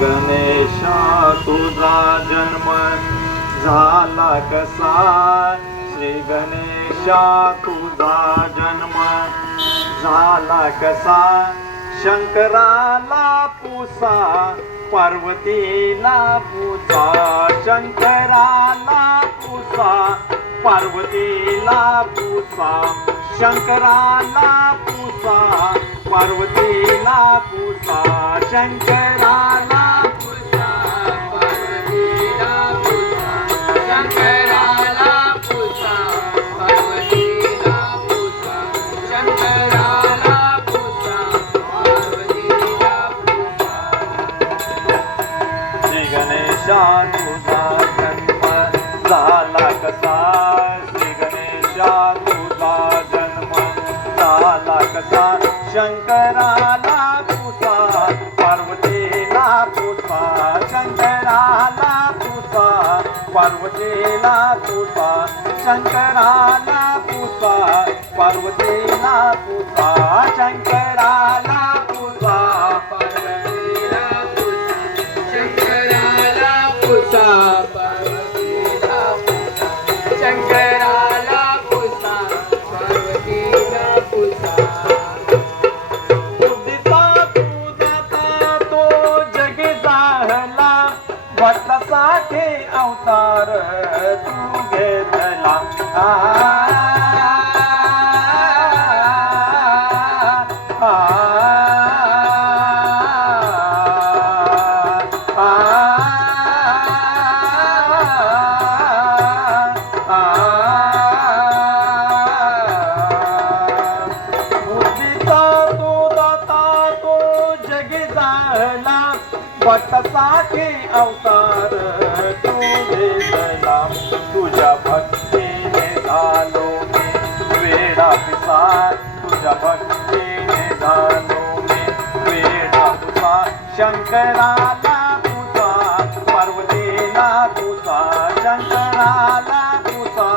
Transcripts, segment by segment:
गणेशा तुझा जन्म झाला कसा? श्री गणेशा तुझा जन्म झाला कसा? शंकराला पुसा पार्वतीला पुसा, शंकराला पुसा पार्वतीला पुसा, शंकराला पुसा पार्वतीला पुसा, शंकराला पुसा पार्वतीला पुसा, शंकराला पुसा पार्वतीला पुसा, शंकराला पुसा पार्वतीला पुसा. श्री गणेशा तुझा जन्म झाला कसा? श्री गणेशा तुझा जन्म झाला कसा? शंकराला पुसा पार्वतीला पुसा, शंकराला पुसा पार्वतीला पुसा, शंकराला पुसा पार्वतीला पुसा, शंकराला पुसा पार्वतीला पुसा, शंकराला पुसा पार्वतीला पुसा, शंकराला पुसा पार्वतीला पुसा. भक्तासाठी अवतार तू घेतला, बुद्धीचा तू दाता तो जगी जाहला, भक्तासाठी अवतार तू घेतला. तुझ्या भक्तीने झालो मी वेडा पिसा, तुझ्या भक्तीने झालो मी वेडा पिसा, शंकराला पुसा पार्वतीला पुसा, शंकराला पुसा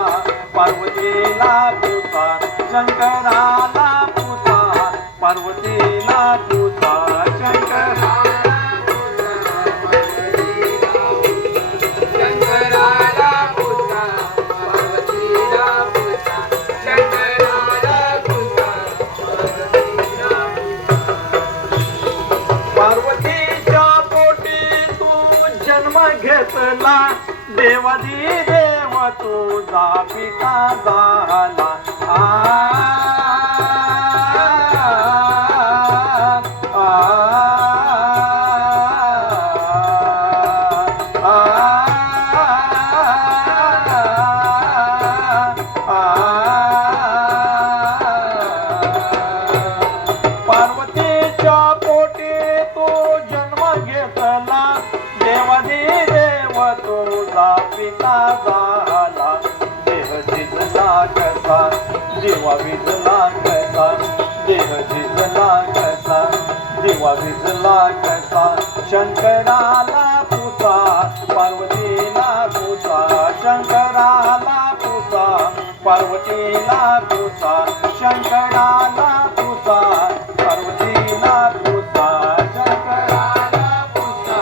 पार्वतीला पुसा, शंकराला पुसा पार्वतीला पुसा, शंकराला घेतला. देवादी देव तुझा पिता झाला, पार्वतीच्या पोटी तू जन्म घेतला. देवादी देव तुझा पिता झाला. देह झिजला कसा जीवा विजला कसा, देह झिजला कसा जीवा विजला कसा, शंकराला पुसा पार्वतीला पुसा, शंकराला पुसा पार्वतीला पुसा, शंकराला पुसा पार्वतीला पुसा, शंकराला पुसा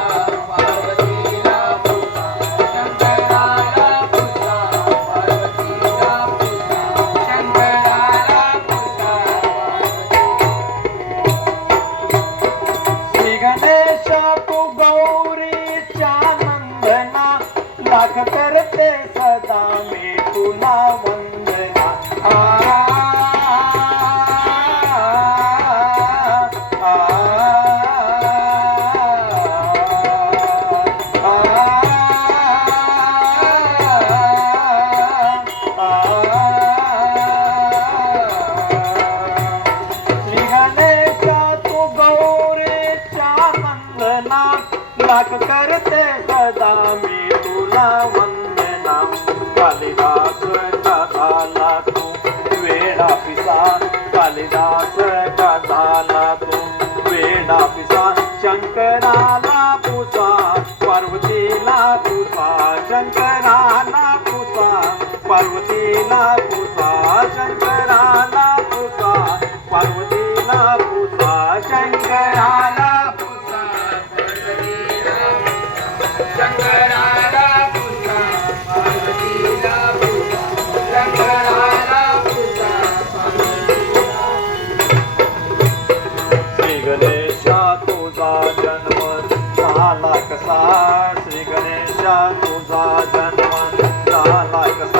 पार्वतीला पुसा, शंकराला पुसा पार्वतीला पुसा, शंकराला पुसा. श्री गणेशा तू गौरीच्या नंदना, लाख करते सदा मी तुला वंदना. श्री गणेशा तू गौरीच्या नंदना, लाख करते सदा मी तुला वंदना. कालिदास का झाला तू वेडा पिसा, कालिदास का झाला तू वेडा पिसा, शंकराला पुसा पार्वतीला पुसा, शंकराला पुसा पार्वतीला पुसा, शंकराला पुसा पार्वतीला पुसा, शंकराला पुसा पार्वतीला तुझा जन्मंता लायक